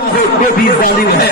وہ بھی ظالم ہے.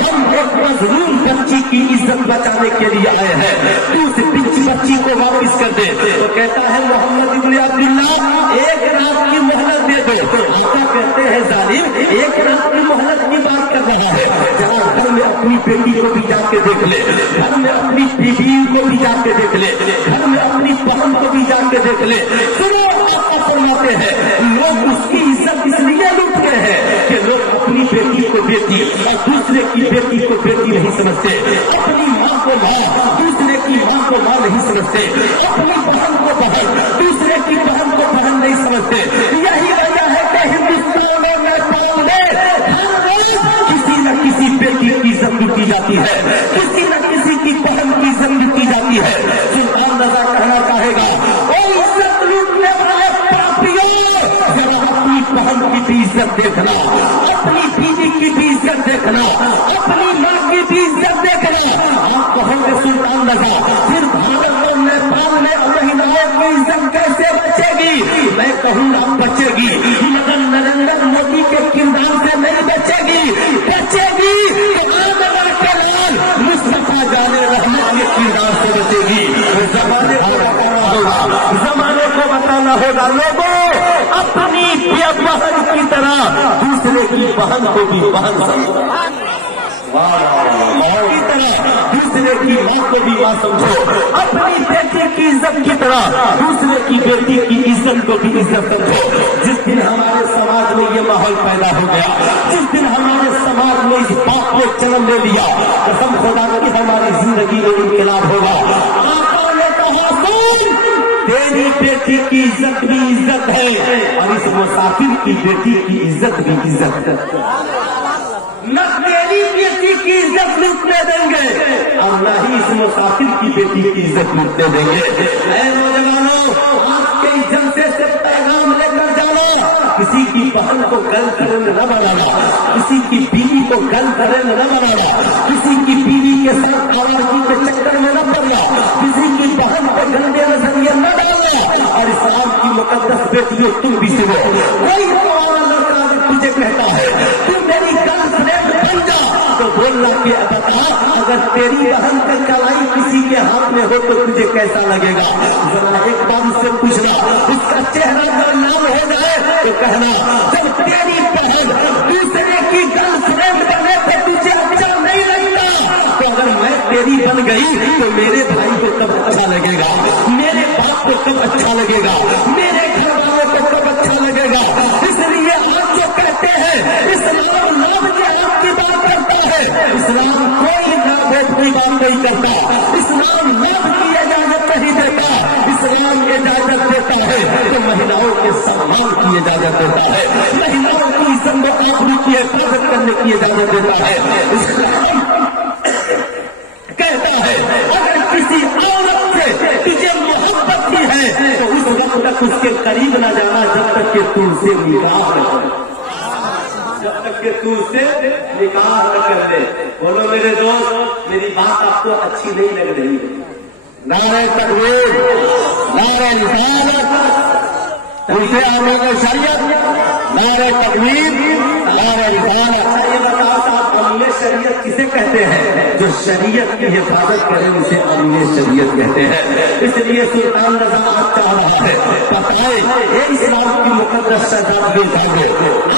ہم ایک مظلوم بچی کی عزت بچانے کے لیے آئے ہیں. تو اس بچی کو واپس کر دے. تو کہتا ہے محمد ابن عبداللہ ایک رات کی مہلت دے دو. آقا کہتے ہیں ظالم ایک رات کی مہلت کی بات کر رہا ہے. جہاں گھر میں اپنی بیٹی کو بھی جا کے دیکھ لے, گھر میں اپنی بیوی کو بھی جا کے دیکھ لے, گھر میں اپنی بہن کو بھی جا کے دیکھ لے. سنو آقا فرماتے ہیں لوگ اس کی عزت اس لیے لوٹ گئے ہیں کہ لوگ اپنی بیٹی کو بیٹی اور دوسرے کی بیٹی کو بیٹی نہیں سمجھتے, اپنی ماں کو ماں دوسرے کی ماں کو ماں نہیں سمجھتے, اپنی بہن کو بہن دوسرے کی بہن کو بہن نہیں سمجھتے. یہی وجہ ہے کہ ہندوستان اور نیپال میں ہر روز کسی نہ کسی بیٹی کی عزت لوٹی جاتی ہے, کسی نہ کسی کی بہن کی عزت لوٹی جاتی ہے. سلطان رضا کہنا چاہے گا او عزت لوٹنے والے پاپیوں, ذرا اپنی بہن کی بھی عزت دیکھنا, اپنی بیوی کی بھی عزت دیکھنا, اپنی ماں کی بھی عزت دیکھنا. آپ کہیں گے سلطان رضا پھر بھارت اور نیپال میں مہیلاؤں کی عزت کیسے بچے گی؟ میں کہوں گا بچے گی مگر نریندر مودی کے کردار سے نہیں بچے گی. بچے گی تو آمدہ کے لال مصطفیٰ جانے رحمت کے کردار سے بچے گی. زمانے کو بتانا ہوگا, زمانے کو بتانا ہوگا لوگوں اپنی بہن کی طرح دوسرے کی بہن کو بھی بہن سمجھو, ماں کی طرح دوسرے کی ماں کو بھی ماں سمجھو, اپنی بیٹی کی عزت کی طرح دوسرے کی بیٹی کی عزت کو بھی عزت سمجھو. جس دن ہمارے سماج میں یہ ماحول پیدا ہو گیا, جس دن ہمارے سماج میں اس بات کو جنم لے لیا, قسم خدا کی ہماری زندگی میں انقلاب ہوگا. آقا نے کہا سن تیری بیٹی کی عزت بھی عزت ہے اور اس مسافر کی بیٹی کی عزت بھی عزت ہے. نہ تیری بیٹی کی عزت لوٹنے دیں گے اور نہ ہی اس مسافر کی بیٹی کی عزت لوٹنے دیں گے. اے نوجوانوں آپ کے جلسے سے پیغام لے کر جانا, کسی کی بہن کو گرل فرینڈ نہ بنانا, کسی کی بیوی کو گرل فرینڈ نہ بنانا, کسی کی بیوی کے ساتھ آوارگی کے چکر میں نہ پڑنا, کسی کی بہن کو گندے نظریے نہ ڈالنا. اور اسلام کی مقدس بیٹیوں تم بھی سنو, کوئی ہمارا لڑکا اگر تجھے کہتا ہے تم میری گرل فرینڈ بن جا تو بولنا کہ بتا اگر تیری بہن کا کلائی کسی کے ہاتھ میں ہو تو تجھے کیسا لگے گا؟ ذرا ایک بار اس سے پوچھنا, اس کا چہرہ اگر نام ہو جائے تو کہنا جب تیری بہن دوسرے کی گرل فرینڈ بنے تو تجھے اچھا نہیں لگتا, تو اگر میں تیری بن گئی تو میرے بھائی کو کب اچھا لگے گا, میرے باپ کو کب اچھا لگے گا, میرے گھر والوں کو کب اچھا لگے گا. اس لیے آپ جو کہتے ہیں اسلام نام جہاد کی بات کرتا ہے, اسلام کوئی نام کی بات نہیں کرتا, اسلام نام کی اجازت نہیں دیتا, اسلام اجازت دیتا ہے تو مہیلاؤں کے سمان کی اجازت دیتا ہے, مہیلاؤں کی عزت و آبرو کی حفاظت کرنے کی اجازت دیتا ہے. اسلام کہتا ہے اگر کسی عورت سے تجھے محبت کی ہے تو اس وقت تک اس کے قریب نہ جانا جب تک کہ تم سے نکاح نہ کر, جب تک کہ تم سے نکاح نہ کر لے. بولو میرے دوست میری بات آپ کو اچھی نہیں لگ رہی ہے؟ نعرہ تکبیر, نعرہ رسالت, الٹے آنے کا شریعت, نعرہ تکبیر, نعرہ رسالت. یہ بتاؤ صاحب امین شریعت کسے کہتے ہیں؟ جو شریعت کی حفاظت کرے اسے امین شریعت کہتے ہیں. اس لیے سلطان رضا آپ چاہ رہا ہے بتائے اے اسلام کی مقدس شہزادی جاگو,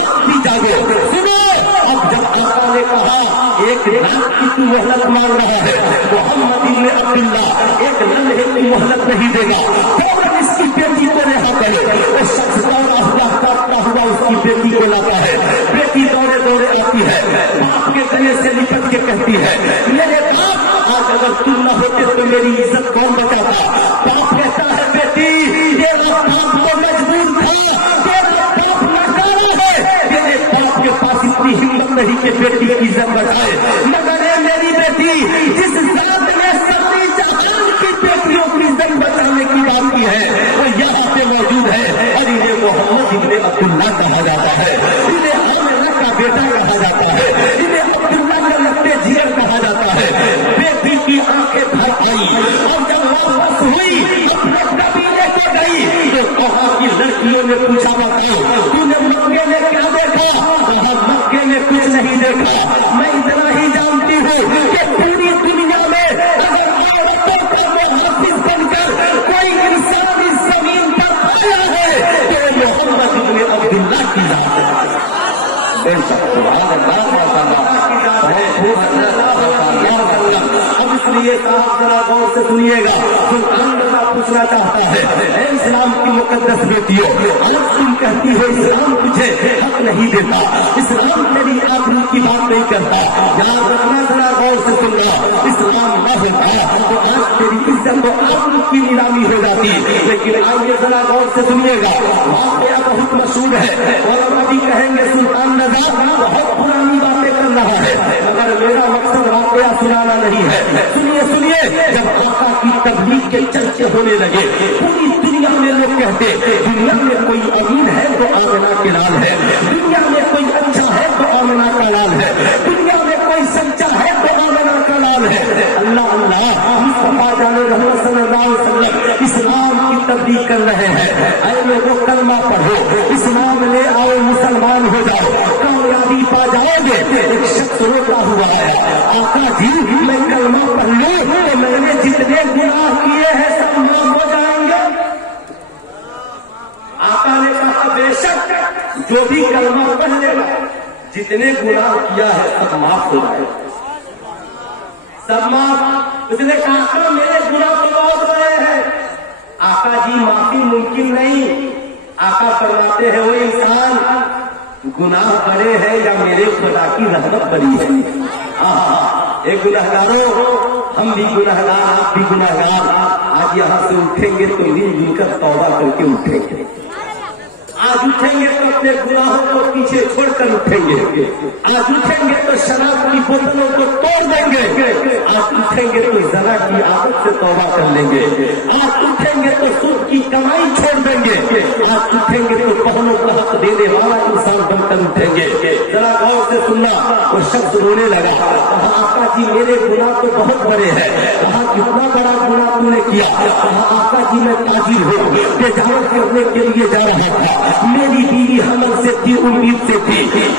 آپ بھی جاگو. سنو اب جب آقا نے کہا ایک رات کی تو مہلت مانگ رہا ہے, محمد ابن عبداللہ ایک لمحے کی مہلت نہیں دے گا, فوراً اس کی بیٹی کو رہا کرے. وہ شخص دوڑا ہوا کاٹتا ہوا اس کی بیٹی کو لاتا ہے, بیٹی دوڑے دوڑے آتی ہے, باپ کے گلے سے لپٹ کے کہتی ہے میرے باپ آج اگر تم نہ ہوتے تو میری عزت کون بچاتا. باپ کہتا ہے بیٹی تیرا باپ تو مجبور تھا, تیرا باپ ناکارہ ہے, تیرے باپ کے پاس اتنی ہمت نہیں کہ بیٹی کی عزت بچائے, مگر اے میری بیٹی جس ذات نے ساری جہان کی بیٹیوں کی عزت بچانے کی بات کی ہے وہ یہاں پہ موجود ہے. اور انہیں محمد ابن عبداللہ کہا جاتا ہے, انہیں آمنہ کا بیٹا کہا جاتا ہے, انہیں عبداللہ کا لگتے جیئر کہا جاتا ہے. بیٹی کی آنکھیں بھر آئی اور جب واپس ہوئی اپنے قبیلے کو گئی تو وہاں کی لڑکیوں نے پوچھا بتاؤ تو نے مکے میں کیا دیکھا؟ وہاں مکے देखा। मैं इतना ही जानती हूँ कि पूरी दुनिया में अगर औरतों का मुहाफिज बनकर कोई इंसान इस जमीन पर आया है तो मोहम्मद इब्न अब्दुल्लाह की जात है। अब इसलिए साहब जरा गौर से सुनिएगा, सुल्तान रज़ा पूछना चाहता है, ऐ इस्लाम की मुकद्दस बेटियों, आज तुम कहती हो इस्लाम तुझे हक नहीं देता, इस्लाम तेरी आबरू की बात नहीं करता। याद रखना, जरा गौर से सुनना, इस्लाम न होता तो आज तेरी इज्जत और आबरू की नीलामी हो जाती। लेकिन आइए जरा गौर से सुनिएगा, वाक़या बहुत मशहूर है और अभी कहेंगे सुल्तान रज़ा बहुत पुरानी बातें कर रहा है, मगर मेरा मकसद वाक़या सुनाना नहीं है। सुनिए सुनिए, जब आका की तबलीग के चर्चे होने लगे, पूरी दुनिया में लोग कहते दुनिया में कोई अमीन है तो आमिना के लाल है, दुनिया में कोई अच्छा है तो आमिना का लाल है, दुनिया में कोई सच्चा है तो आमिना का लाल है। अल्लाह अल्लाह, मुस्तफा जाने रहमत सल्लल्लाहु अलैहि वसल्लम इस्लाम की तबलीग कर रहे हैं। ऐ लोगों, कलमा पढ़ो, इस्लाम ले आओ, मुसलमान हो जाओ, कामयाबी पा जाओगे। एक शख्स रोता हुआ है, आका जी मैं कलमा पढ़ लूं तो मैंने जितने गुनाह किए हैं सब माफ हो जाएंगे। आका ने कहा बेशक, जो भी कलमा पढ़ लेगा जितने गुनाह किया है सब माफ हो जाएगा, सब माफ। उसने कहा मेरे गुनाह तो बहुत बड़े हैं। आका जी माफी मुमकिन नहीं। आका फरमाते हैं वो इंसान गुनाह बड़े हैं या मेरे खुदा की रहमत बड़ी है। एक गुनहगारों, हम भी गुनहगार, आप भी गुनहगार, आज यहाँ से उठेंगे तो मिलजुल कर तौबा करके उठेंगे। आज उठेंगे तो अपने गुनाहों को पीछे छोड़कर उठेंगे। आज उठेंगे तो शराब की बोतलों को तोड़ देंगे। आज उठेंगे तो जरा की आदत से तौबा कर लेंगे। आज उठेंगे तो सूद की कमाई छोड़ देंगे। आज उठेंगे तो बहनों को हक देने वाला इंसान बनकर उठेंगे। जरा गौर से सुनना, वो शख्स रोने लगा, कहा आका जी मेरे गुनाह तो बहुत बड़े हैं। कहा कितना बड़ा गुनाह तूने किया? कहा आका जी मैं ताजिर हूँ, तिजारत करने के लिए जा रहा था, मेरी बीवी हमल से थी, उम्मीद से थी।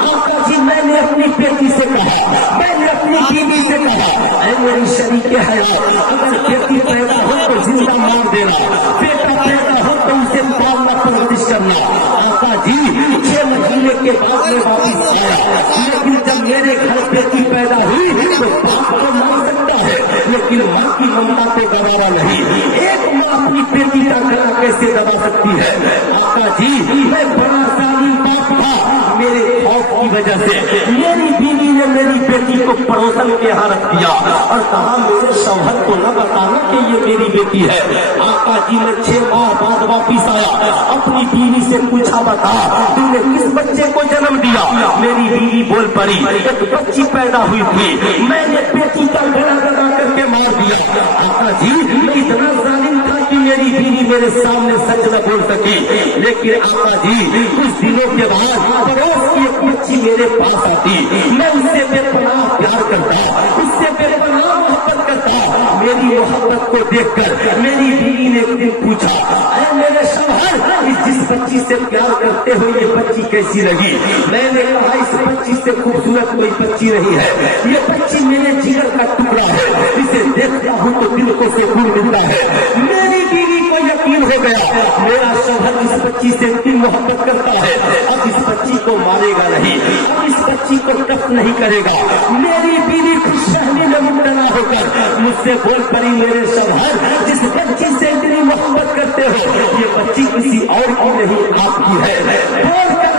आका जी मैंने अपनी बेटी से कहा, मैंने अपनी बीवी से कहा, ऐ मेरी शरीके हयात, अगर बेटी पैदा हो तो जिंदा मार देना, बेटा पैदा हो तो उसे पालना परवरिश करना। आका जी 6 महीने के बाद में वापिस आया, लेकिन जब मेरे घर बेटी पैदा हुई तो बाप को मार सकता है, लेकिन माँ की ममता को दबाना नहीं। एक माँ अपनी बेटी का गला कैसे दबा सकती है? आका जी मैं बड़ा जालिम बाप था, मेरे खौफ की वजह से मेरी बीवी ने मेरी बेटी को पड़ोसन के यहाँ रख दिया और कहा मेरे शौहर को न बताना कि ये मेरी बेटी है। आका जी ने 6 माह बाद वापिस आया, अपनी बीवी से पूछा बता तूने किस बच्चे को जन्म दिया? मेरी बीवी बोल पड़ी एक बच्ची पैदा हुई थी, मैंने बेटी का गला दबा करके मार दिया। आका जी मैं इतना जालिम था कि मेरी बीवी मेरे सामने सच न बोल सकी। लेकिन आका जी कुछ दिनों के बाद पड़ोस की एक बच्ची मेरे पास आती, मैं उससे बेपनाह प्यार करता, उससे बेपनाह मोहब्बत करता। मेरी मोहब्बत को देखकर मेरी बीवी ने एक दिन पूछा, अरे मेरे शौहर जिस बच्ची से प्यार करते हो ये बच्ची कैसी लगी? मैंने कहा इस बच्ची से खूबसूरत कोई बच्ची नहीं है, ये बच्ची मेरे जिगर का टुकड़ा है, इसे देखता हूँ तो दिल को सुकून मिलता है। मेरी बीवी को यकीन हो गया मेरा शौहर इस बच्ची से इतनी मोहब्बत करता है, अब इस बच्ची को मारेगा नहीं, अब इस बच्ची को कष्ट नहीं करेगा। मेरी बीवी खुशफहमी में मुब्तला होकर मुझसे बोल पड़ी, मेरे शौहर जिस बच्ची से इतनी मोहब्बत करते हो ये बच्ची किसी और की नहीं आपकी है। बोलकर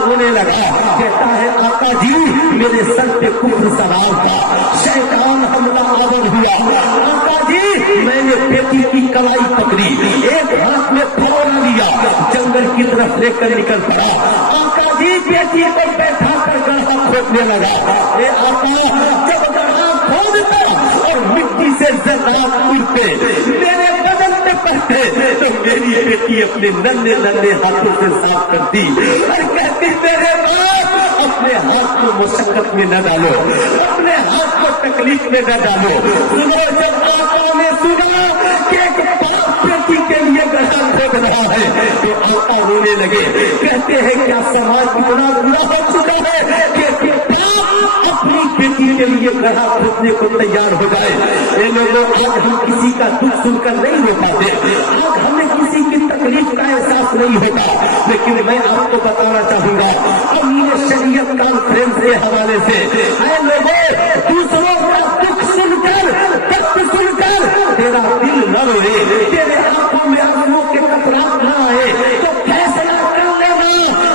होने लगा, कहता है आका जी मेरे सर पे कुफ्र सवार था, शैतान हमला आवर हुआ। आका जी मैंने बेटी की कलाई पकड़ी, एक हाथ में फौरा लिया, जंगल की तरफ लेकर निकल पड़ा। आका जी बेटी को बैठा कर गड्ढा खोदने लगा। आका जब गड्ढा खोदता और मिट्टी से ज़रात उड़ते मेरे बदन पे पड़ते तो मेरी बेटी अपने नन्हे नन्हे हाथों से साफ करती और कहती मेरे बाप अपने हाथ को मुशक्कत में न डालो, अपने हाथ को तकलीफ में न डालो। सुनो, जब आका ने सुना कि एक बाप बेटी के लिए गड्ढा खोद रहा है तो आका रोने लगे। कहते हैं क्या समाज इतना बुरा हो चुका है कि बाप के लिए गढ़ा खोदने को तैयार हो जाए। ये लोगों, आज हम किसी का दुख सुनकर नहीं रो पाते, आज हमें किसी की तकलीफ का एहसास नहीं होता, लेकिन मैं आपको बताना चाहूंगा अमीर शरीयत कॉन्फ्रेंस के हवाले से, ऐ लोगों, दूसरों का दुख सुनकर, कष्ट सुनकर तेरा दिल न रोए, तेरे आंखों में आंसुओं के कतरात न आए, तो फैसला कर लेना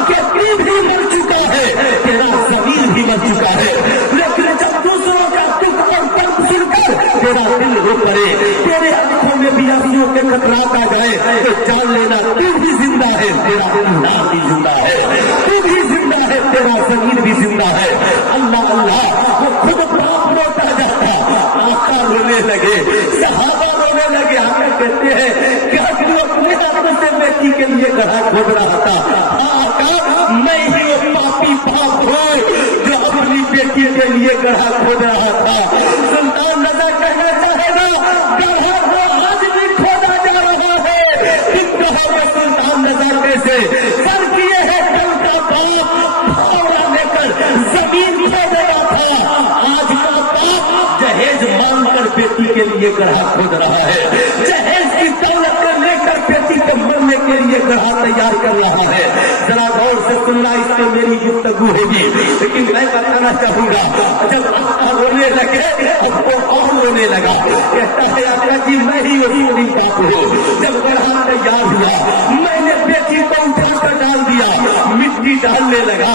कि दिल भी मर चुका है, तेरा जमीन भी मर चुका है। लेकिन जब दूसरों का दुख और दर्द सुनकर तेरा दिल रो पड़े, तेरे आंखों में भी आंसुओं के कतरात आ जाए, तो जान लेना तू भी जिंदा है, तेरा नाम भी जिंदा है, तू भी जिंदा है, तेरा जमीन भी जिंदा है। अल्लाह अल्लाह, वो खुद बाप रोता जाता, आका रोने लगे, सहाबा रोने लगे, आका कहते हैं क्या तू अपने हाथों से बेटी के लिए गड्ढा खोद रहा था? आका, मैं ही वो पापी बाप हूँ जो अपनी बेटी के लिए गड्ढा खोद रहा था। सुल्तान रजा कहना चाहेगा, गड्ढा को आज भी खोदा जा रहा है, तुम कहोगे सुल्तान रजा कैसे? सर किए है कल का बाप फावड़ा लेकर जमीन खोद रहा था, आज का बाप जहेज मांगकर बेटी के लिए गड्ढा खोद रहा है, जहेज की दौलत लेकर बेटी को मरने के लिए गड्ढा तैयार कर रहा है। जरा गौर से सुनना, इससे मेरी गुफ्तगू होगी, लेकिन मैं बताना चाहूंगा, जब आका रोने लगे वो और रोने लगा, कहता है आका जी मैं ही वही बाप हूँ, जब गड्ढा तैयार हुआ मैंने बेटी को उठाकर डाल दिया, मिट्टी डालने लगा,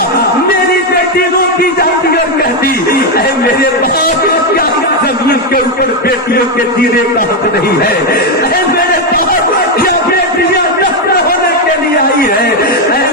मेरी बेटी रोती जाती और कहती है मेरे बाप क्या जमीन के ऊपर बेटियों के जीने का हक नहीं है, मेरे बाप क्या बेटियां दफ्तर होने के लिए आई है,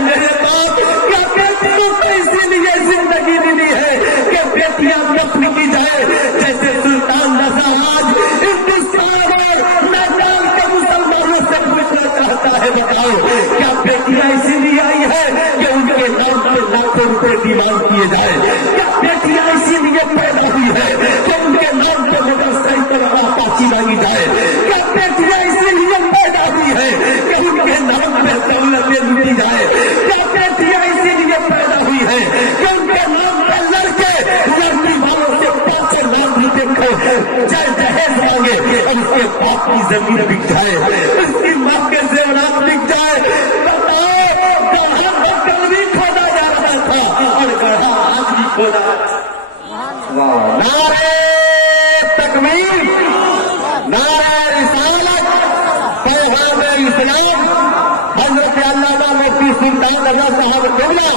मेरे बाप क्या बेटियों को इसीलिए जिंदगी मिली है कि बेटियां दफन की जाए। जैसे सुल्तान रजा आज हिंदुस्तान में नाजाल के मुसलमानों से पूछना चाहता है, बताओ क्या बेटियां इसीलिए आई है कि उनके नाम पर लाखों रुपए डिमांड किए जाए? क्या बेटियां इसीलिए पैदा हुई है कि उनके नाम पर मोटरसाइकिल और अपाची मांगी जाए? क्या बेटियां इसीलिए पैदा हुई है कि उनके नाम पर दौलतें लूटी जाए? क्या बेटियां इसीलिए पैदा हुई है कि उनके नाम पर लड़के लड़की वालों से 5 लाख रुपए जहेज मांगे और उसके बाप की जमीन बिक जाए, उसकी माँ के जेवरात बिक जाए? बताओ, गड्ढा तो कल भी खोदा जा रहा था और गड्ढा आज भी खोदा। नारे तकबीर, नारे रिसालत, पैगाम इस्लाम, हजरत अल्लामा मुफ्ती सुल्तान रजा साहब क़िबला,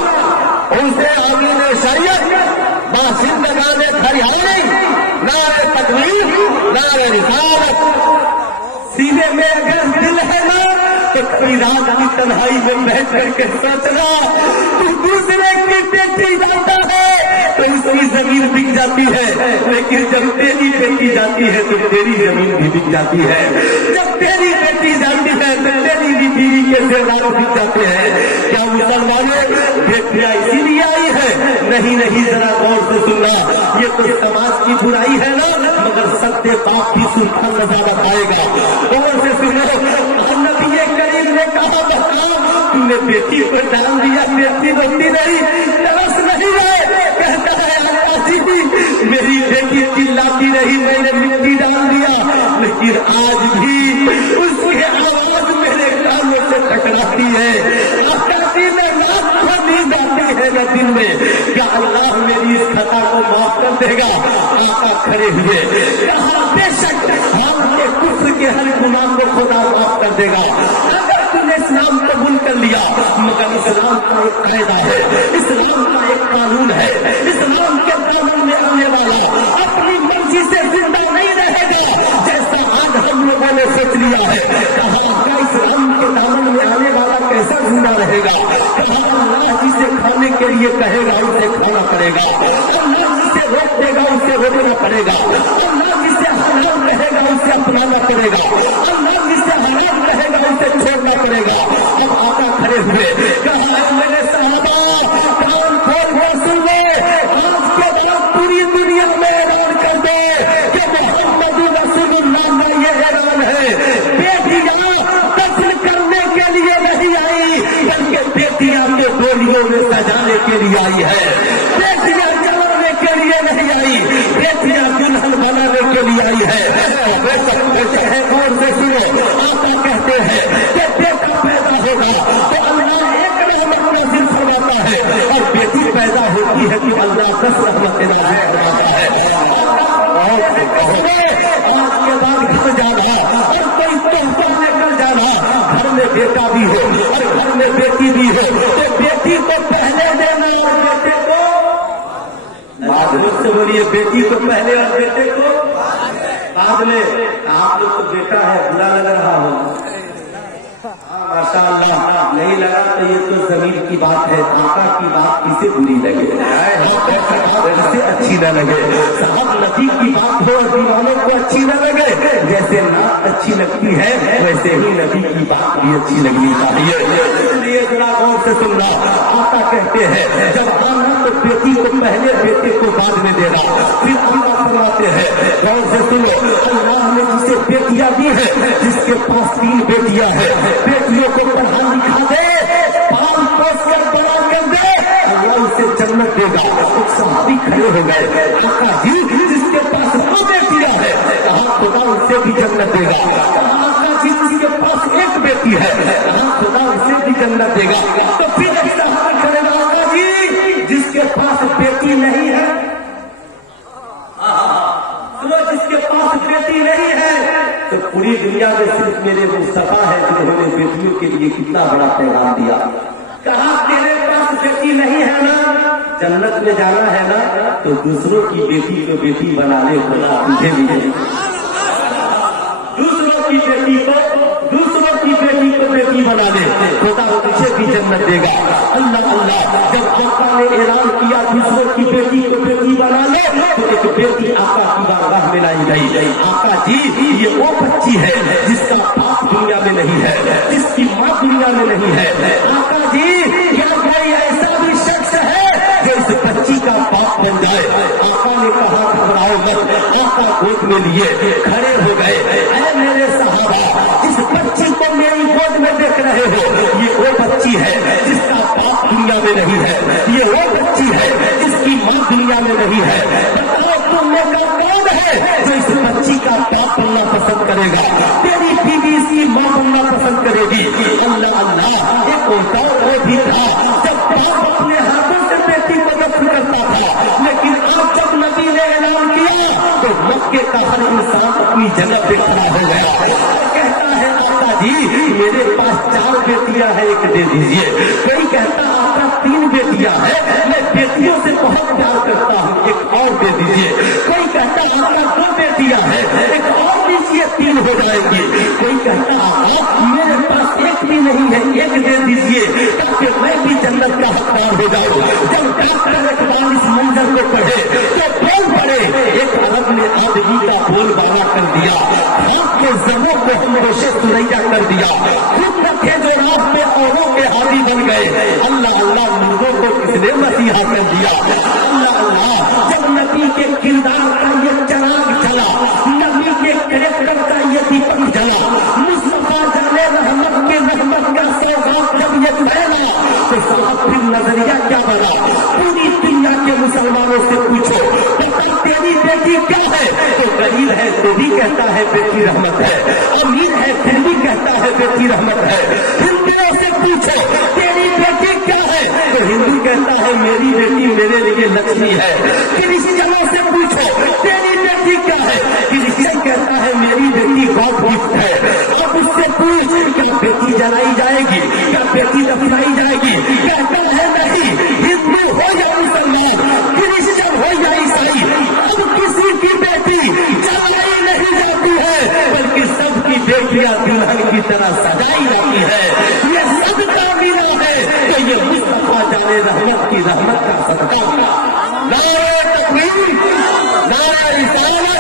उनसे आमीन शरीयत, बाशिंदगान खरिहानी, नारे तकबीर, नारे रिसालत। सीने में अगर दिल है ना तो कोई रात की तन्हाई में बैठ करके सोचना, तू दूसरे की बेटी जाता है तो उसकी जमीन बिक जाती है, लेकिन जब तेरी बेटी जाती है तो तेरी जमीन भी बिक जाती है, जब तेरी बेटी जाती है तो तेरी भी बीवी के जेवरात बिक जाते हैं। क्या मुसलमानों, बेटियां इसीलिए आई है? नहीं नहीं, जरा गौर से सुनना, ये तो समाज की बुराई है ना, मगर सत्य बाप की सुल्तान रजा बताएगा। गौर से सुनो, नबी करीम ने कहा तुमने बेटी को डाल दिया, बेटी रोती नहीं, तरस नहीं है, कहता है अल्लाह जी मेरी बेटी चिल्लाती रही, मैंने मिट्टी डाल दिया, लेकिन आज भी उसकी आवाज मेरे कानों से टकराती है, कहती मैं रात को नींद आती है न दिन में, क्या अल्लाह मेरी इस खता को माफ कर देगा? आका खड़े हुए कहा बेशक आपके कुफ्र के हर गुनाह को खुदा माफ कर देगा अगर तुमने इस्लाम कबूल कर लिया, मगर इस्लाम का एक कायदा है, इस्लाम का एक कानून है, इस्लाम के कानून में आने वाला अपनी मर्जी से जिंदा नहीं रहेगा, जैसा आज हम लोगों ने सोच लिया है। कहा आपका इस्लाम के दामन में आने वाला कैसा जिंदा रहेगा? कहा अल्लाह जिसे खाने के लिए कहेगा उसे खाना पड़ेगा, अल्लाह जिसे रोक देगा उसे रोकना पड़ेगा, अल्लाह जिसे हराम कहेगा उसे अपनाना पड़ेगा, अल्लाह जिसे हराम कहेगा उसे छोड़ना पड़ेगा। अब आका खड़े हुए कहा मेरे सहाबा कान खोल कर सुन ले, आज के बाद पूरी दुनिया में ऐलान कर दे कि मोहम्मद रसूलुल्लाह का ये ऐलान है, बेटियां दफन करने के लिए नहीं आई, बल्कि बेटियां को गोलियों में सजाने के लिए आई है, बेटियां जलाने के लिए नहीं आई, चाहे गौर से सुनो, आका कहते हैं कि बेटा पैदा होगा तो अल्लाह एक रहमत नाज़िल फरमाता है, और बेटी पैदा होती है कि अल्लाह 10 रहमत नाज़िल फरमाता है। आज के बाद घर जाना और कोई तोहफा लेकर जाना, घर में बेटा भी हो और घर में बेटी भी हो, तो बेटी को पहले देना और बेटे को बाद में। से बोलिए, बेटी को पहले और बेटे को बाद में। आप लोग तो बेटा है, बुरा लग रहा हो। माशाअल्लाह, नहीं लगा तो ये तो जमीन की बात है। आका की बात किसे बुरी लगे, किसे अच्छी न लगे। साहब नबी की बात हो और दीवानों को अच्छी न लगे, जैसे नात अच्छी लगती है वैसे ही नबी की बात भी अच्छी लगनी चाहिए। इसलिए जरा गौर से सुनना, आका कहते हैं जब आना तो बेटी को पहले, बेटे को बाद में देना। फिर अल्लाह फरमाते हैं, गौर से सुनो, अल्लाह ने जिसे बेटियां दी है, जिसके पास 3 बेटियां हैं, बेटियों को पढ़ा लिखा दे, पाल पोस कर बड़ा कर दे, अल्लाह उसे जन्नत देगा। कुछ सहाबी खड़े हो गए, आका जी जिसके पास 2 बेटियां हैं, कहा खुदा उससे भी जन्नत देगा। कहा आका जी जिसके पास 1 बेटी है, कहा खुदा उससे भी जन्नत देगा। तो फिर एक सहाबा खड़े, आका जी जिसके पास बेटी नहीं है, जिसके पास बेटी नहीं है, तो पूरी दुनिया में सिर्फ मेरे मुस्तफा है जिन्होंने बेटियों के लिए कितना बड़ा पैगाम दिया। कहा तेरे पास बेटी नहीं है ना, जन्नत में जाना है ना, तो दूसरों की बेटी को बेटी बना ले, खुदा तुझे भी दे। दूसरों की बेटी को बेटी बना ले, खुदा तुझे भी जन्नत देगा। अल्लाह अल्लाह, जब आका ने ऐलान किया दूसरों की बेटी को बेटी बना ले, तो एक बेटी आका की बारगाह में लाई गई। आका जी ये वो बच्ची है जिसका बाप दुनिया में नहीं है, जिसकी माँ दुनिया में नहीं है। आका जी क्या कोई ऐसा भी शख्स है जो इस बच्ची का बाप बन जाए? आका ने कहा घबराओ मत। आका गोद में लिए खड़े हो गए, अरे मेरे सहाबा, जिस बच्ची को मेरी गोद में देख रहे हो, ये वो बच्ची है जिसका बाप दुनिया में नहीं है, ये वो बच्ची है जिसकी माँ दुनिया में नहीं है। बताओ तुम लोग का कौन है जो इस बच्ची का बाप बनना पसंद करेगा? तेरी बीवी इसकी माँ बनना पसंद करेगी। अल्लाह अल्लाह, एक होता वो भी था जब बाप अपने हाथों से बेटी को दफन करता था, लेकिन अब जब नबी ने ऐलान किया तो मक्के का हर इंसान अपनी जगह पे खड़ा हो गया। कहता है आका जी मेरे पास 4 बेटियां हैं, एक दे दीजिए। कोई कहता आपका 3 बेटियां हैं, मैं बेटियों से बहुत प्यार करता हूँ, एक और दे दीजिए। कोई कहता आपका 2 बेटियां हैं, एक और दीजिए, 3 हो जाएंगी। कोई कहता आपका मेरे पास 1 भी नहीं है, 1 दे दीजिए ताकि मैं भी जन्नत का हकदार हो जाऊँ। जब डॉक्टर इकबाल इस मंजर को पढ़े तो बोल पड़े, एक अरब ने आदमी का बोल बाला कर दिया, हाथ के जमों को हमरोशे सुरैया कर दिया, खुद रखे जो रात में औरों के हावी बन गए। अल्लाह अल्लाह, मुर्गों को किसने मसीहा कर दिया? अल्लाह अल्लाह, जब नबी के किरदार का ये चराग चला, नबी के कैरेक्टर का ये दीपक जला, मुस्तफा जाने रहमत के रहमत का सौगात जब ये फैला, तो साहब फिर नजरिया क्या बना? पूरी दुनिया के मुसलमानों से पूछो बता तेरी बेटी क्या है, तो गरीब है तो भी कहता है बेटी रहमत है, अमीर है फिर भी कहता है बेटी रहमत है। हिंदुओं से पूछो तेरी बेटी क्या है, तो हिंदू कहता है मेरी बेटी मेरे लिए लक्ष्मी है। क्रिश्चियनों से पूछो तेरी बेटी क्या है, क्रिश्चियन कहता है मेरी बेटी गॉड गिफ्ट है। अब उससे पूछ क्या बेटी जलाई जाएगी, क्या बेटी दफनाई जाएगी? कहता है नहीं, हिंदू हो या मुसलमान, क्रिश्चियन हो या ईसाई, अब किसी की बेटी जलाई नहीं जाती है, बल्कि सबकी बेटियां दुल्हन की तरह सजाई जाती है। ये सदका मिला है तो ये मुस्तफा जाने रहमत की रहमत का सदका। नारे तकबीर, नारे रिसालत,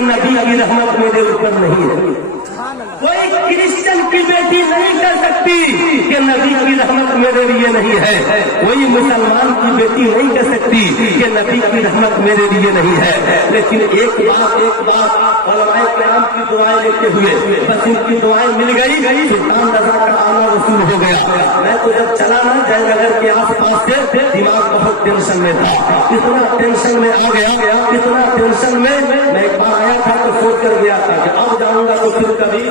नबी की रहमत मेरे ऊपर नहीं है। कोई क्रिश्चियन की बेटी नहीं कर सकती सकती कि नबी की रहमत मेरे लिए नहीं है, कोई मुसलमान की बेटी नहीं कह सकती कि नबी की रहमत मेरे लिए नहीं है। लेकिन एक बात उलमाए किराम की दुआएं लेते हुए बस उनकी दुआएं मिल गई, सुल्तान रजा का आना रसूल हो गया। मैं तो जब चला ना जयनगर के आसपास से दिमाग बहुत टेंशन में था, इतना टेंशन में आ गया, इतना टेंशन में मैं एक बार आया था तो सोच कर गया था कि अब जाऊंगा तो फिर कभी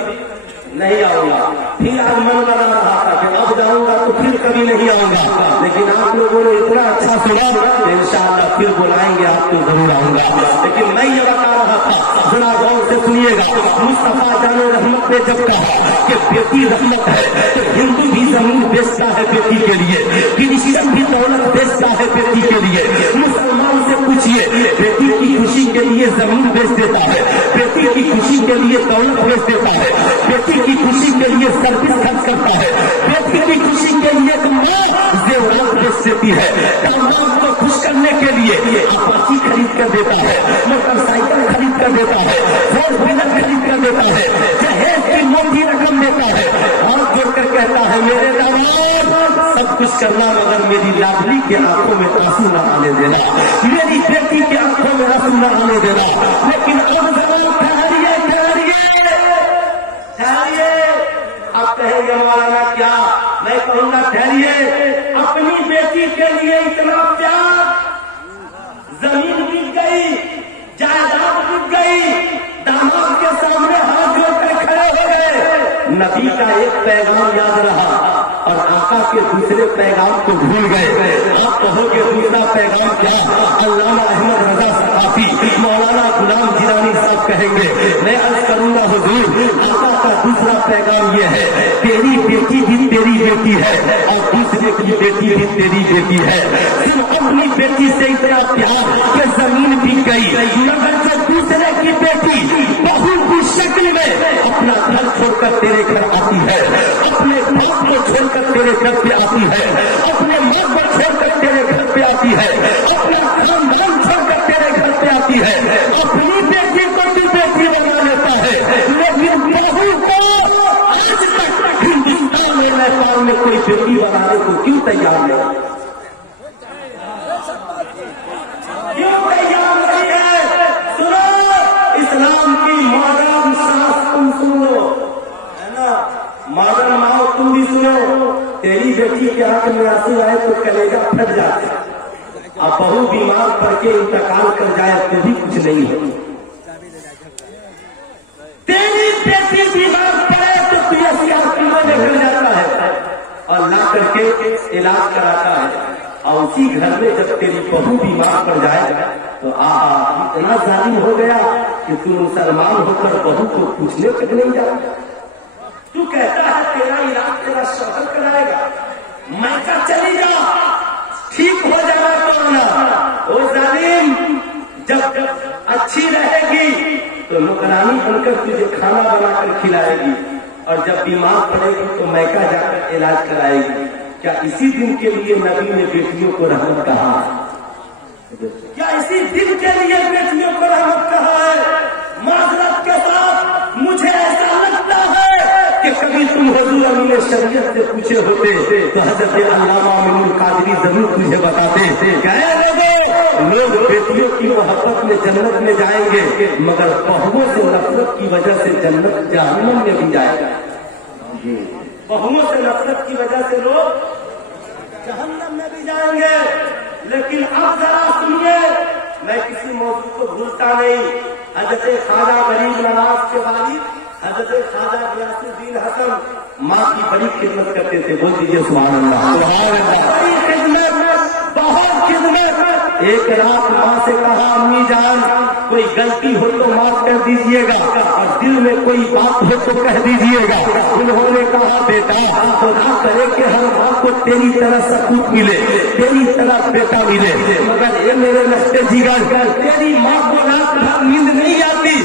नहीं आऊंगा। फिर आज मन बना रहा था कि अब जाऊंगा तो फिर कभी नहीं आऊंगा, लेकिन आप लोगों ने इतना अच्छा सुना तो इंशाअल्लाह फिर बुलाएंगे आप तो जरूर आऊंगा। लेकिन मैं ये बता रहा था, जरा गौर से सुनिएगा, मुस्तफा जाने रहमत ने जब कहा कि बेटी रहमत है तो हिंदू भी जमीन बेचता है बेटी के लिए, क्रिश्चियन भी दौलत बेचता है बेटी के लिए। मुसलमान से पूछिए, बेटी की खुशी के लिए जमीन बेच देता है, बेटी की खुशी के लिए दौलत बेच देता है, बेटी की खुशी के लिए सर्विस खर्च करता है, बेटी की खुशी के लिए एक माँ जेवरात बेच देती है, दामाद को खुश करने के लिए अपाची खरीद कर देता है, मोटरसाइकिल खरीद कर देता है, फोर व्हीलर खरीद कर देता है, जहेज की मोटी रकम देता है, हाथ जोड़कर कहता है मेरे दामाद सब कुछ करना मगर मेरी लाडली के आंखों में आंसू न आने देना, मेरी बेटी के आंखों में आंसू न आने देना। लेकिन अब जवान ठहरिए, आप कहेंगे मौलाना क्या, मैं कहूंगा ठहरिए, अपनी बेटी के लिए इतना प्यार, जमीन बिक गई, जायदाद बिक गई, दामाद के सामने हाथ जोड़कर खड़े हो गए, नबी का एक पैगाम याद रहा और आका के दूसरे पैगाम को भूल गए। आप कहोगे दूसरा पैगाम क्या? अल्लामा अहमद रजा सकाफी, मौलाना गुलाम जिलानी साहब कहेंगे, मैं अर्ज करूंगा हुजूर, आका का दूसरा पैगाम ये है, तेरी बेटी भी तेरी बेटी है और दूसरे की बेटी भी तेरी बेटी है। सिर्फ अपनी बेटी से इतना प्यार कि जमीन बिक गई, मगर जो दूसरे की बेटी बहू की शक्ल में अपना घर छोड़कर तेरे घर आती है, अपने बाप को छोड़कर तेरे घर पे आती है, अपने माँ को छोड़कर तेरे घर पे आती है, अपना खानदान छोड़कर तेरे घर पे आती है, अपनी बेटी को भी बेटी बना लेता है। लेकिन बहू को आज तक हिंदुस्तान में नेपाल में कोई बेटी बनाने को क्यों तैयार नहीं, क्यों तैयार नहीं है? सुनो, इस्लाम की मॉडर्न सास तुम सुनो, है ना, मॉडर्न माओ तुम भी सुनो। तेरी बेटी के आंख में आंसू आए तो कलेजा फट जाता है, अब बहू बीमार पड़ के इंतकाल कर जाए तो भी कुछ नहीं हो। तेरी बेटी बीमार पड़े तो पीएससी में निकल जाता है और ला करके इलाज कराता है, और उसी घर में जब तेरी बहू बीमार पड़ जाए तो इतना जालिम हो गया कि तू मुसलमान होकर बहू को पूछने तक नहीं जाता। तू कहता है तेरा इलाज तेरा शौहर कराएगा, मैं क्या चली जा, ठीक हो जाएगा कोरोना। ओ जालिम, जब अच्छी रहेगी तो नौकरानी बनकर तुझे खाना बनाकर खिलाएगी, और जब बीमार पड़ेगी तो मैका जाकर इलाज कराएगी। क्या इसी दिन के लिए नबी ने बेटियों को रहमत कहा है? क्या इसी दिन के लिए बेटियों को रहमत कहा है? माजरत के साथ मुझे ऐसा लगता है कि कभी तुम हुजूर अमीन शरीयत से पूछे होते तो हजरत अल्लामा अमीनुल कादरी जरूर तुझे बताते, लोग बेटियों की मोहब्बत में जन्नत में जाएंगे मगर बहुओं से नफरत की वजह से जन्नत जहन्नम में भी जाएगा। बहुओं से नफरत की वजह से लोग जहन्नम में भी जाएंगे। लेकिन अब जरा सुनिए, मैं किसी मौजूद को भूलता नहीं, हजरत ख्वाजा गरीब नवाज के वालिद हजरत ख्वाजा गियासुद्दीन हसन माँ की बड़ी खिदमत करते थे। बोल दीजिए सुभान अल्लाह, सुभान अल्लाह। बड़ी खिदमत, बहुत खिदमत। एक रात माँ से कहा, अम्मी जान कोई गलती हो तो माफ कर दीजिएगा और दिल में कोई बात हो तो कह दीजिएगा। उन्होंने कहा, बेटा खुदा करे कि हर माँ को तेरी तरह सपूत मिले, तेरी तरह बेटा मिले, मगर ये मेरे नस्ते जिगर तेरी माँ को रात भर नींद नहीं आती।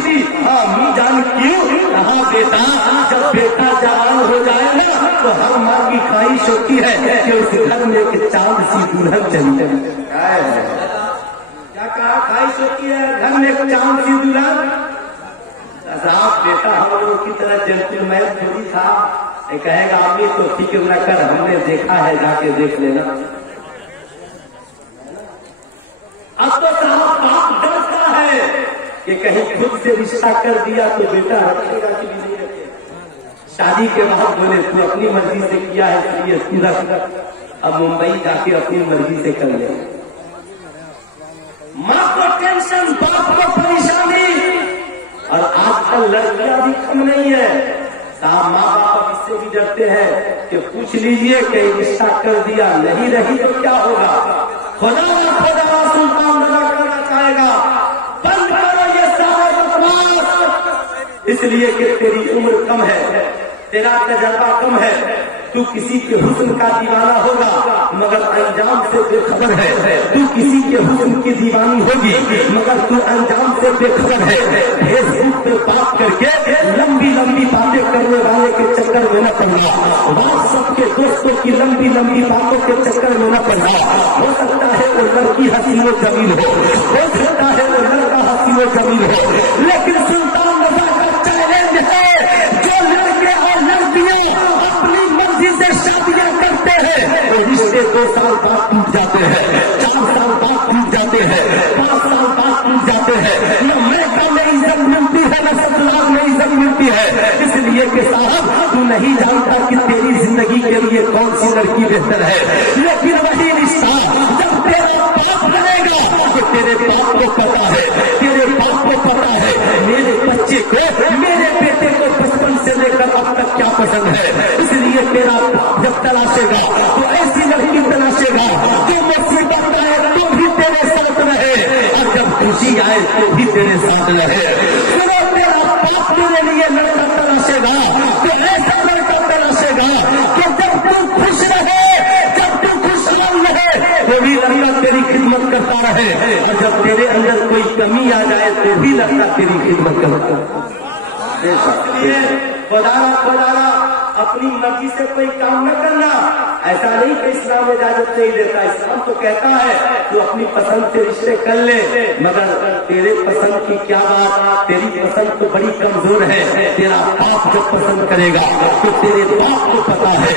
हाँ अम्मी जान क्यों? कहा, बेटा जब बेटा जवान हो जाए ना तो हर माँ की ख्वाहिश होती है कि उस घर में एक चांद सी दुल्हन चली। क्या कहा? ख्वाहिश होती है घर में एक चांद सी दुल्हन। साहब बेटा हम लोगों की तरह जेंटलमैन थोड़ी था, کہے گا امی تو فکر نہ کر، ہم نے دیکھا ہے، جا کے دیکھ لینا۔ اب تو صاحب باپ ڈرتا ہے کہ کہیں خود سے رشتہ کر دیا تو بیٹا رکھے گا کہ نہیں رکھے گا۔ شادی کے بعد بولے تو اپنی مرضی سے کیا ہے اس لیے رکھ، اب ممبئی جا کے اپنی مرضی سے کر لے۔ ماں کو ٹینشن، باپ کو پریشانی، اور آج کل لڑکیاں بھی کم نہیں ہے صاحب۔ ماں باپ اب اس سے بھی ڈرتے ہیں کہ پوچھ لیجئے کہ رشتہ کر دیا نہیں رہی تو کیا ہوگا۔ خدا سلطان لگا کرنا چاہے گا، بند کرو یہ سارے بکواس، اس لیے کہ تیری عمر کم ہے، تیرا تجربہ کم ہے، تو کسی کے حسن کا دیوانہ ہوگا مگر انجام سے بے خبر ہے، تو کسی کے حسن کی دیوانی ہوگی مگر تو انجام سے بے خبر ہے۔ فیس بک پہ بات کر کے لمبی لمبی باتیں کرنے والے کے چکر میں نہ پڑنا، واٹس ایپ کے دوستوں کی لمبی لمبی باتوں کے چکر میں نہ پڑنا۔ ہو سکتا ہے وہ لڑکی حسین و جمیل ہو سکتا ہے وہ لڑکا حسین و جمیل ہو، لیکن سلطان رضا کا چیلنج ہے جو لڑکے اور لڑکیاں اپنی مرضی سے شادیاں کرتے ہیں تو رشتے 2 سال بعد ٹوٹ جاتے ہیں، 4 سال بعد ٹوٹ جاتے ہیں، 5 سال بعد ٹوٹ جاتے ہیں، نہ امریکہ میں عزت ملتی ہے نہ سسرال میں عزت ملتی ہے، اس لیے کہ صاحب تو نہیں جانتا کہ تیری زندگی کے لیے کون سی لڑکی بہتر ہے، لیکن وہی رشتہ جب تیرا باپ بنے گا تو تیرے باپ کو پتا ہے، تیرے باپ کو پتا ہے میرے بچے کو، میرے بیٹے کو بچپن سے لے کر اب تک کیا پسند ہے، اس لیے تیرا جب تلاشے گا تو ایسی لڑکی تلاشے گا جو مصیبت آئے تو بھی تیرے ساتھ رہے اور جب خوشی آئے تو بھی تیرے ساتھ رہے۔ تیرا باپ تیرے لیے لڑکا تلاشے گا تو ایسا لڑکا تلاشے گا کہ جب تو خوش رہے، جب تو خوشحال رہے تو بھی لڑکا تیری خدمت کرتا رہے، اور جب تیرے اندر کوئی کمی آ جائے تو بھی لڑکا تیری خدمت کرتا رہے۔ خدا اپنی مرضی سے کوئی کام نہ کرنا، ایسا نہیں کہ اسلام اجازت نہیں دیتا، اسلام تو کہتا ہے تو اپنی پسند سے رشتے کر لے، مگر تیرے پسند کی کیا بات، تیری پسند تو بڑی کمزور ہے، تیرا باپ جب پسند کرے گا تو تیرے باپ کو پتا ہے،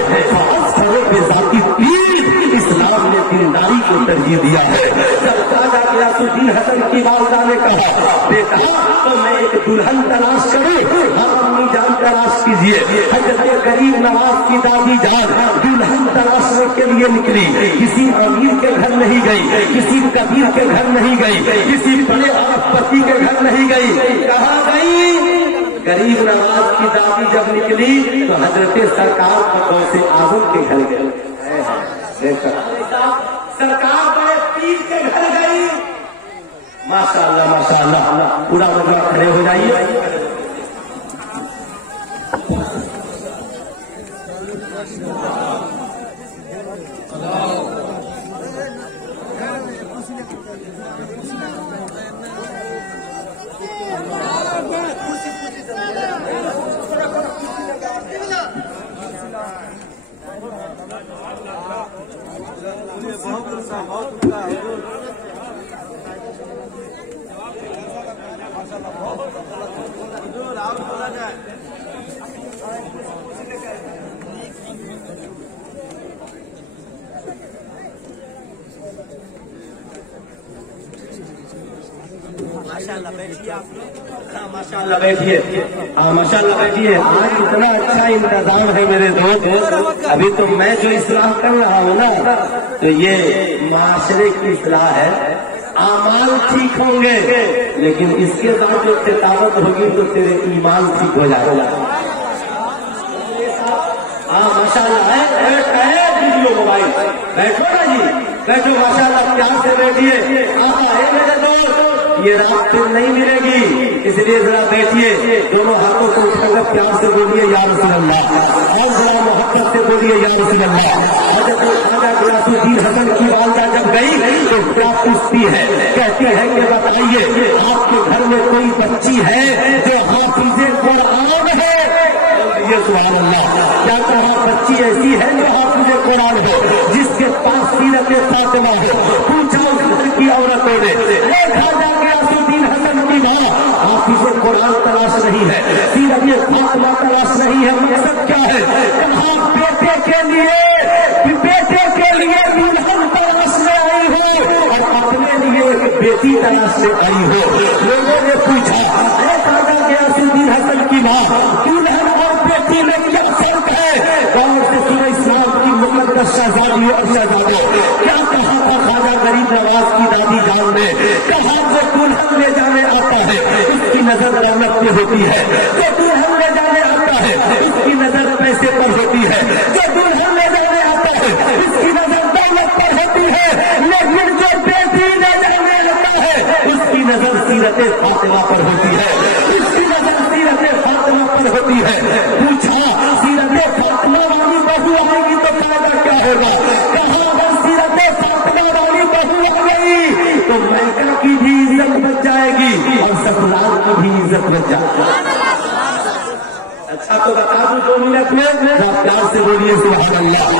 بے ذاتی پیر اسلام نے دینداری کو ترجیح دیا ہے۔ جب خواجہ غیاث الدین حسن کی والدہ نے کہا بیٹا تو میں ایک دلہن تلاش کروں، ہم امی جان تلاش کیجیے، حضرت غریب نواز کی دادی جان دلہن تلاشنے کے لیے نکلی، کسی امیر کے گھر نہیں گئی، کسی کبیر کے گھر نہیں گئی، کسی بڑے ارب پتی کے گھر نہیں گئی، کہاں گئی؟ غریب نواز کی دادی جب نکلی تو حضرت سرکار غوث اعظم کے گھر گئی، سرکار بڑے پیر کے گھر گئی۔ ماشاء اللہ ماشاء اللہ، پورا مجمع کھڑے ہو جائیے۔ ماشاء اللہ بیٹھیے، ہاں ماشاء اللہ بیٹھیے۔ آج اتنا اچھا انتظام ہے میرے دوست، ابھی تو میں جو اصلاح کر رہا ہوں نا تو یہ معاشرے کی اصلاح ہے، اعمال ٹھیک ہوں گے لیکن اس کے بعد جو خطابت ہوگی تو تیرے ایمان ٹھیک ہو جائے گا۔ ہاں ماشاء اللہ ہے، ویڈیو موبائل بیٹھو نا جی، بیٹھو ماشاء اللہ، پیار سے بیٹھیے۔ میرے دوست یہ رات پھر نہیں ملے گی، اس لیے ذرا بیٹھیے، دونوں ہاتھوں کو اٹھا کر پیار سے بولیے یا رسول اللہ، اور ذرا محبت سے بولیے یا رسول اللہ۔ حضرت خواجہ غیاث الدین حسن کی والدہ جب گئی تو کیا پوچھتی ہے، کہتی ہے کہ بتائیے آپ کے گھر میں کوئی بچی ہے جو حافظ قرآن ہے؟ یہ سبحان اللہ، کیا کہا بچی ایسی ہے جو حافظ قرآن ہے، جس کے پاس سیرت फातिमा हो। पूछा उस घर की औरतों ने, खाजा गियासुद्दीन हसन की माँ, हाफिज़े कुरान तलाश नहीं है, सीरत फातिमा तलाश नहीं है, मकसद क्या है? कहा बेटे के लिए दुल्हन तलाशने आई हो और अपने लिए एक बेटी तलाशने आई हो। लोगों ने पूछा, खाजा गियासुद्दीन हसन की माँ, दुल्हन और बेटी में क्या फर्क है? गौर से सुनो इस्लाम की मुकद्दस शहजादियों और शहजादों, क्या कहा था खाजा गरीब नवाज की दादी जान ने? कहा जो दुल्हन ले जाने आता है उसकी नजर दौलत पे होती है, जो दुल्हन ले जाने आता है उसकी नजर पैसे पर होती है, जो दुल्हन ले जाने आता है उसकी नजर दौलत पर होती है, लेकिन जो बेटी ले जाने आता है उसकी नजर सीरत फातिमा पर होती है, उसकी नजर सीरत फातिमा पर होती है। पूछा सीरत फातिमा वाली बहू आएगी तो फायदा क्या होगा? कहा अगर सीरत फातिमा वाली बहू आ गई तो मैका की भी इज्जत बच जाएगी और ससुराल की भी इज्जत बच जाएगी। अच्छा तो बता दूं 2 मिनट में, प्यार से बोलिए सुभान अल्लाह।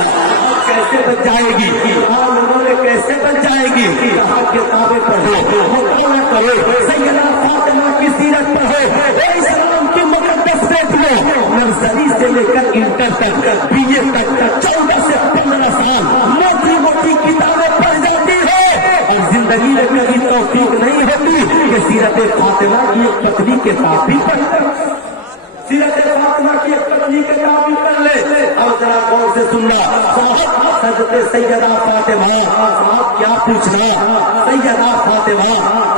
कैसे बच जाएगी? कहा लोगों ने कैसे बच जाएगी? कहा किताबें पढ़ो, मुताला करो, सैयदा फातिमा की सीरत पढ़ो, इस्लाम की मुकद्दस बेटियों, नर्सरी से लेकर इंटर तक, बीए तक 14 से 15 साल मोटी मोटी किताबें पढ़ जाती है और जिंदगी में कभी तौफीक नहीं होती कि सीरत फातिमा की एक पत्नी के साथ भी पढ़, सीरत फातिमा की एक पत्नी के साथ भी कर ले। अब जरा गौर से सुनना, सजदे सैयदा फातिमा, आप क्या पूछना? सैयदा फातिमा,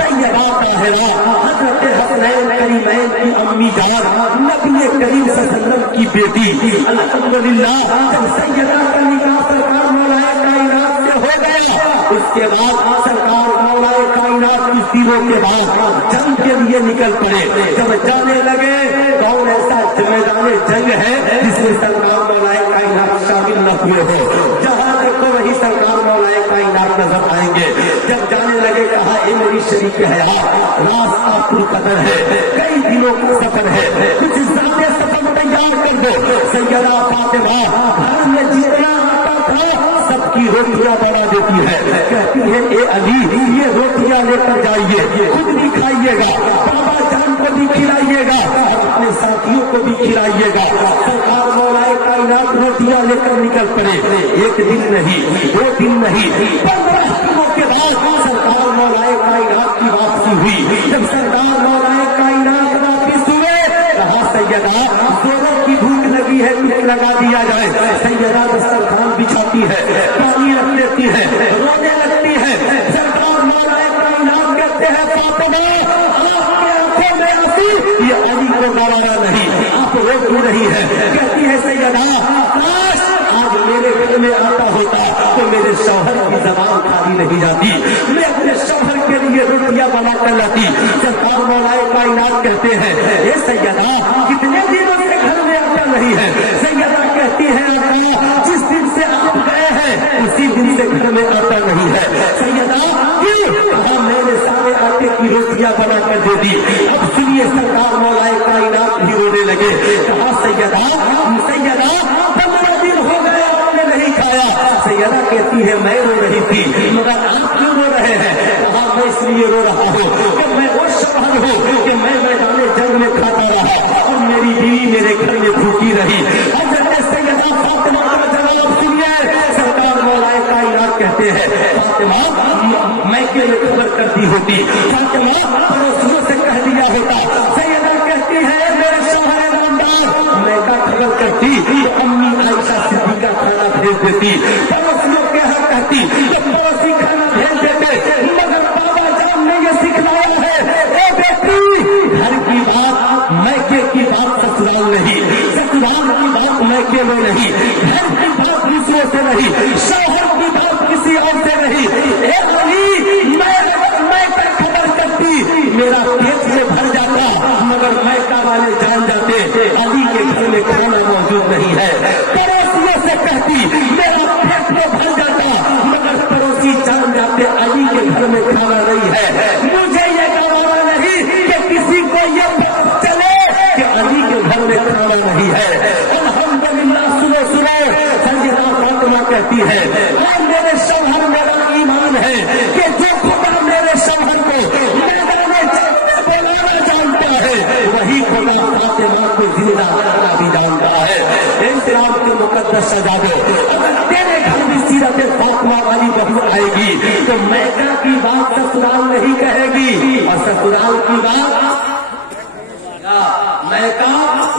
सैयदा ताहिरा, हजरत हसनैन करीमैन की अम्मी जान, नबी करीम सल्लल्लाहु अलैहि वसल्लम की बेटी। अल्हम्दुलिल्लाह जब सैयदा का निकाह सरकार मौलाए कायनात से हो गया, उसके बाद सरकार मौलाए कायनात की दिनों के बाद जंग के लिए निकल पड़े। जब जाने लगे कौन ऐसा मैदान जंग है जिसमें सरकार मौलाए कायनात शामिल न हुए हो? जहां देखो वही सरकार मौलाए कायनात नजर आएंगे। जब जाने लगे कहा ए मेरी शरीक हयात, रास्ता पुरकदर है, कई दिनों का सफर है, कुछ ज्यादा सफर तैयार कर दो। सैयदा फातिमा घर में जितना आता था सबकी रोटियां बना देती है, कहती है ए अली ये रोटियां लेकर जाइए, खुद भी खाइएगा, बाबा जान को भी खिलाइएगा और अपने साथियों को भी खिलाइएगा। सरकार मौलाए कायनात रोटियां लेकर निकल पड़े। 1 दिन नहीं, 2 दिन नहीं, 15 दिनों के बाद सरकार मौलाए कायनात की वापसी हुई। जब सरकार मौलाए कायनात वापिस हुए, कहा सैयदा जोरों की भूख लगी है, कुछ लगा दिया जाए। सैयदा दस्तरखान बिछाती है, पानी रख देती है, रोने लगती है। सरकार मौलाए कायनात कहते हैं फातिमा आपके आंखों में आंसू, ये अली को गवारा नहीं, आप रो क्यों रही है? कहती है सैयदा काश आज मेरे घर में आता होता तो मेरे शौहर की जबान खाली नहीं जाती, मैं अपने शौहर के लिए रोटियां बना कर लाती। सरकार मौलाए कायनात कहते हैं ये सैयदा कितने दिनों से घर में आता नहीं है? सैयदा कहती है जिस दिन से आप गए हैं उसी दिन से घर में आता नहीं है। सैयदा क्यों? कहा मैंने सारे आटे की रोटियां बना कर दे दी। अब सुनिए सरकार मौलाए कायनात भी रोने लगे। कहा सैयदा 15 दिन हो गए आपने नहीं खाया। सैयदा कहती है मैं रो रही थी, मगर आप क्यों रो रहे हैं? कहा मैं इसलिए रो रहा हूँ कि मैं वो शौहर हूँ कि मैं मैदान जंग में खाता रहा और मेरी बीवी मेरे घर में भूखी रही। हज़रत सैयदा फातिमा का जवाब सुनिए। सरकार मौलाए कायनात कहते हैं फातिमा मैं के लिए खबर करती होती, फातिमा पड़ोसियों से कह दिया होता। सैयदा कहती है मेरे शौहर नामदार मैं का खबर करती तो अम्मी आयशा सिद्दीका खाना भेज देती, पड़ोसियों के यहाँ कहती तो पड़ोसी खाना भेज देते। मगर बाबा जान ने ये सिखलाया है ए बेटी घर की बात मैके की बात ससुराल नहीं, ससुराल की बात मैके में नहीं, घर की बात दूसरों से नहीं, शौहर की बात किसी और से नहीं। ए अली मैं क्या खबर करती मेरा पेट से भर जाता, मगर मैका वाले जान जाते अली के घर में खाना मौजूद नहीं है। पड़ोसियों से कहती मेरा पेट में भर जाता, मगर पड़ोसी जान जाते अली के घर में खाना नहीं है। मुझे ये गवारा नहीं कि किसी को ये चले कि अली के घर में खाना नहीं है। अल्हम्दुलिल्लाह सुनो सैयदा फातिमा कहती है मेरे शौहर मेरा मैका की बात ससुराल नहीं कहेगी और ससुराल की बात मैका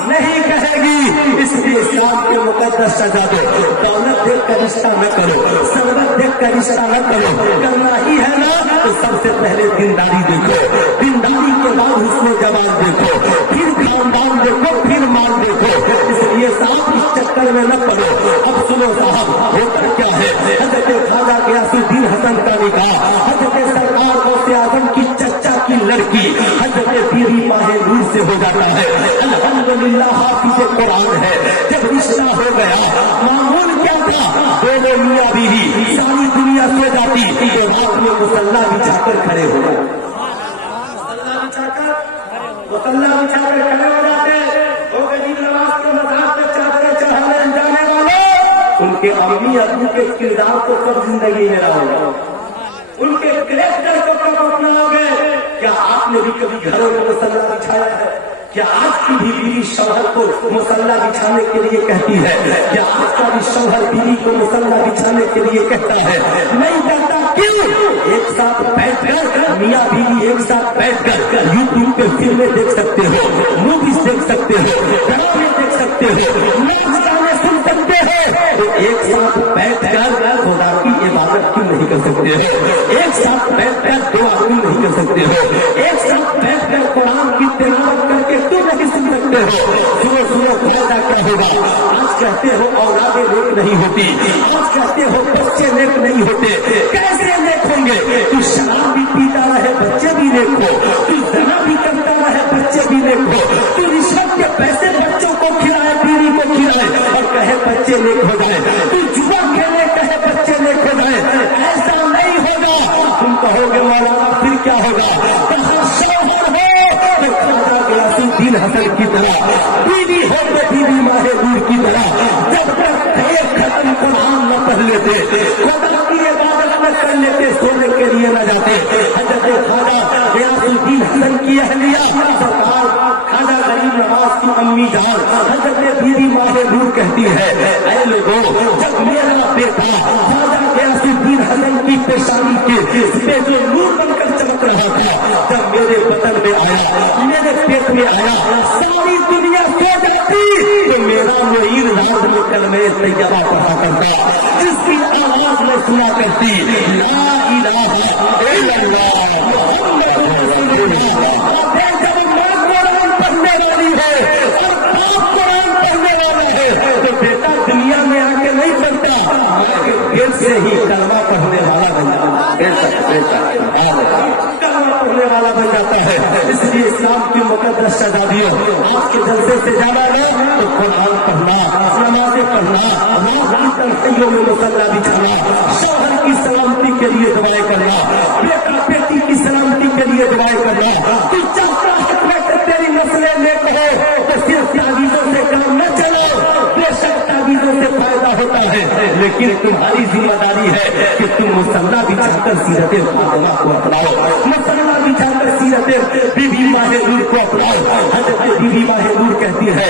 नहीं कहेगी। इसलिए इस्लाम के मुकद्दस सजा दो। दौलत देख कर रिश्ता न करो, संगत देख कर रिश्ता न करो। करना ही है ना तो सबसे पहले दीनदारी देखो, दीनदारी के बाद हुस्न जवान देखो, फिर खानदान देखो, फिर माल देखो। इसलिए साहब इस चक्कर में न पड़ो। अब सुनो साहब, होता क्या है, हजरत ख्वाजा गियासुद्दीन हसन का निकाह हजरत सरकार गौसे आजम की चचा की लड़की हजरत बीवी माहे नूर से हो जाता है। अल्हम्दुलिल्लाह हाफिज़े कुरान है। जब रिश्ता हो गया, मामूल क्या था, दोनों मियां बीवी सारी दुनिया सो जाती तो रात में मुसल्ला बिछाकर खड़े हो गए। मुसल्ला बिछाकर खड़े हो जाते। हो गई नमाज के मज़ार पे चादरें चढ़ाने जाने वाले उनके अम्मी अबू के किरदार को कब जिंदगी में रहोगे, उनके कैरेक्टर को कब अपनाओगे। क्या आपने भी कभी घरों में मुसल्ला बिछाया है? क्या आज की भी बीवी शौहर को मुसल्ला बिछाने के लिए कहती है? क्या आज का भी शौहर बीवी को मुसल्ला बिछाने के लिए कहता है? नहीं कहता। क्यों? एक साथ बैठकर मियाँ बीवी एक साथ बैठकर यूट्यूब पे फिल्में देख सकते हो, मूवीज देख सकते हो, ड्रामे देख सकते हो, नाच गाने सुन सकते हो। तो एक साथ बैठकर खुदा की इबादत क्यों नहीं कर सकते हो? एक साथ बैठकर दुआ क्यों नहीं कर सकते हो? एक साथ बैठकर कुरान की तिलावत करके क्यों नहीं सुन सकते हो? सुनो सुनो, फायदा क्या होगा? आज कहते हो औलादे नेक नहीं होती, आज कहते हो बच्चे नेक नहीं होते। कैसे नेक होंगे? तू शराब भी पीता रहे बच्चे भी नेक हो, तू ज़ना भी करता रहे बच्चे भी नेक हो, तू रिश्वत के पैसे बच्चों को खिलाए, बीवी को खिलाए और कहे बच्चे नेक हो जाए, तू जुआ खेले कहे बच्चे नेक हो जाए। ऐसा नहीं होगा। तुम कहोगे मौलाना फिर क्या होगा? कहाँ शौहर हो तो ख्वाजा गियासुद्दीन हसन की तरह, बीवी हो तो बीवी माहे नूर की तरह। जब तक एक खत्म कुरान न पढ़ लेते, खुदा की इबादत न कर लेते, सोने के लिए न जाते। हजरत ख्वाजा गियासुद्दीन हसन की अहलिया सरकार ख्वाजा गरीब नवाज की अम्मी जान हजरत बीवी माहे नूर कहती है, ऐ लोगों, जब मेरा बेटा ख्वाजा गियासुद्दीन हसन की पेशानी के जो नूर बनकर चमक रहा था, जब मेरे बदन में आया, मेरे पेट में आया, सारी दुनिया सो जाती तो मेरा मुईद रात में कलमे तैयबा पढ़ा करता, जिसकी आवाज में सुना करती ला इलाहा इल्लल्लाह मुहम्मदुर रसूलुल्लाह। जब माँ कुरान पढ़ने वाली है और बाप कुरान पढ़ने वाला है तो बेटा दुनिया में आके नहीं पढ़ता, माँ के पेट से ही कलमा पढ़ने वाला बन जाता है, कलमा पढ़ने वाला बन जाता है। इसलिए इस्लाम की मुकद्दस शजादियों, आज के जलसे से जाना है तो कुरान पढ़ना, नमाज़ें पढ़ना, रात की तन्हाइयों में मुसल्ला बिछाना, शौहर की सलामती के लिए दुआएं करना, बेटा बेटी की सलामती के लिए दुआएं करना। तू चाहता है कि तेरी नस्लें नेक हो तो सिर्फ तावीज़ों से काम न चलो, बेशक तावीज़ों से फायदा होता है, लेकिन तुम्हारी जिम्मेदारी है कि तुम मुसल्ला बिछाकर सीरत फातिमा को अपनाओ, मुसल्ला बिछाकर सीरत बीवी माहे नूर को अपनाओ। हजरत बीवी माहे नूर कहती है,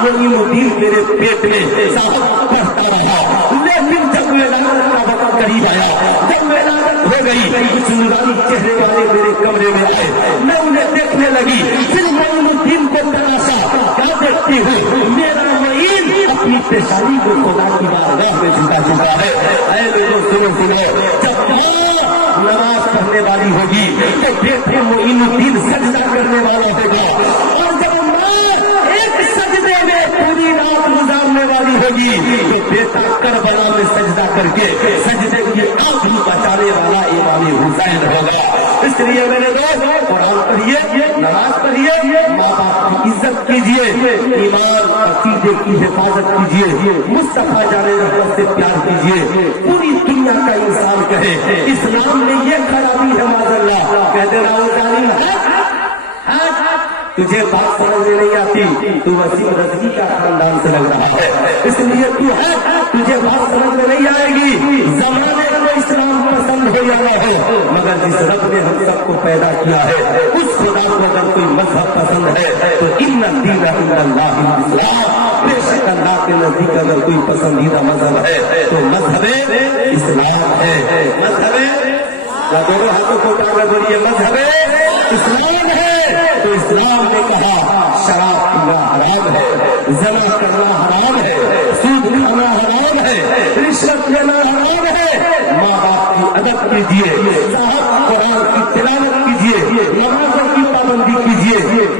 मोइनुद्दीन मेरे पेट में साहब पढ़ता रहा, लेकिन जब विलादत का वक्त करीब आया, जब विलादत हो गई, कुछ नूरानी चेहरे वाले मेरे कमरे में आए, मैं उन्हें देखने लगी, फिर मोइनुद्दीन को तलाशा, क्या देखती हूँ, मेरा मोइन अपनी पेशानी को खुदा की बारगाह में झुका चुका है। ऐ लोगों सुनो सुनो, जब नमाज पढ़ने वाली होगी तो बेटे मोइनुद्दीन सजदा करने वाला होगा, और जब एक सजदे में पूरी रात गुजारने वाली होगी तो बेटा करबला में सजदा करके सजदे की आग भी बचाने वाला इमाम हुसैन होगा। इसलिए मेरे दोस्त, कुरान पढ़िए, नमाज पढ़िए, माँ बाप की इज्जत कीजिए, ईमान अकीदे की हिफाजत कीजिए, मुस्तफा जाने रहमत से प्यार कीजिए। पूरी दुनिया का इंसान कहे इस्लाम में ये खराबी है माज़अल्लाह, कह देना वो जालिम है, तुझे बात समझ में नहीं आती, तू वसीम रज़वी का खानदान से लग रहा है, इसलिए तू है, तुझे बात समझ में नहीं आएगी। जमाने को इस्लाम पसंद हो या न हो, मगर जिस रब ने हम सबको पैदा किया है उस खुदा को अगर कोई मजहब पसंद है तो इन्ना दीन इंदल्लाह इस्लाम, बेशक अल्लाह के नजदीक अगर कोई पसंदीदा मजहब है तो मजहब इस्लाम है। मजहब या दोनों हाथों को उठाकर बोलिए मजहब इस्लाम है। तो इस्लाम ने कहा शराब पीना हराम है, ज़ना करना हराम है, सूद खाना हराम है, रिश्वत लेना हराम है। माँ बाप की अदब कीजिए, साहब कुरान की तिलावत कीजिए, नमाज़ों की पाबंदी कीजिए,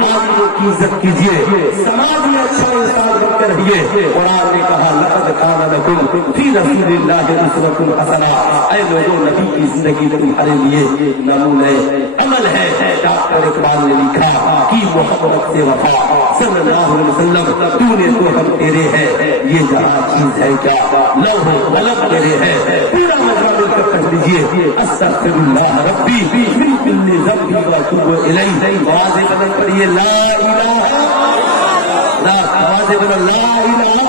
आदमियों की इज्जत कीजिए, समाज में अच्छा इंसान बनकर रहिए। कुरान ने कहा लक़द कान लकुम फी रसूलिल्लाहि उस्वतुन हसना, ऐ लोगों नबी की जिंदगी में तुम्हारे लिए नमूने अमल है। डॉक्टर इकबाल ने लिखा कि मोहब्बत से वफा सल्लल्लाहु अलैहि वसल्लम, तूने तो हम तेरे हैं, ये जहाँ चीज है क्या लौह कलम तेरे हैं। पूरा मजमा मिलकर पढ़ लीजिए अस्तगफिरुल्लाह रब्बी मिन कुल्ली ज़ंबि व अतूबु इलैहि। आवाज़ बुलंद करिए ला इलाहा ला, आवाज़ बुलंद ला इलाहा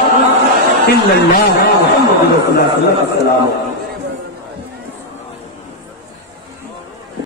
इल्लल्लाह मुहम्मदुर रसूलुल्लाह सल्लल्लाहु अलैहि वसल्लम।